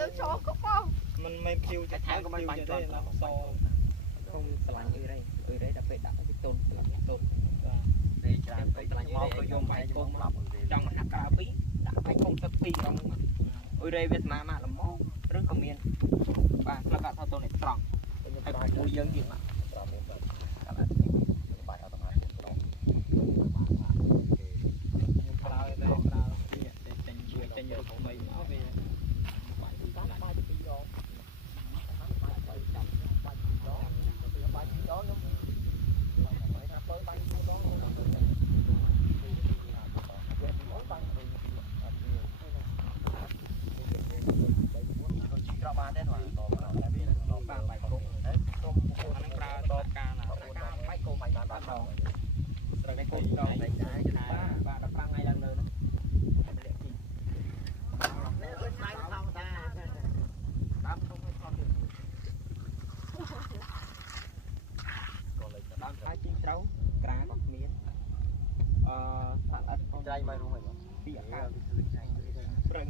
ទៅឈរក៏បងមិនមែនភីវតែថែមក៏មិនបាញ់ទេណាសkhôngឆ្លាញ់អ៊ុយរ៉េដល់ពេលដាក់វាតូនឆ្លាញ់តូនបាទពេលច្រើនពេលឆ្លាញ់មកក៏យកបាយគុំចង់ដាក់កាពីដាក់បាយគុំទឹកពីរដងអ៊ុយរ៉េវាស្មាមកល្មមឬក៏មានបាទផ្លឹកអត់ថតូននេះត្រង់ហើយមួយយើងទៀតមកត្រង់បាទកាលណាបាយអត់តាមទៀតត្រង់ខ្ញុំប្រើតែប្រើចេញជួយចេញរូបថ្មីមកវាបាយពីរបាយពីរដងបាយចាំបាយពីរដងបាយពីរដងខ្ញុំបាយថាបើបាយពីរដងបានទេបាទតបបានបាយគុំគុំអានឹងប្រើតបការណាបាយគុំបាយបានដល់ត្រូវតែគុំដល់តែបាទ15ថ្ងៃឡើងលើនោះលាក់ជីនេះដូចបាយធម្មតាតាមគុំឲ្យខំទៀតក៏លេចដើមខ្លាយជីត្រូវក្រាក៏មានថាអត់ត្រៃមករួមហ្នឹងពីអាកាពីគឺថ្ងៃប្រឹង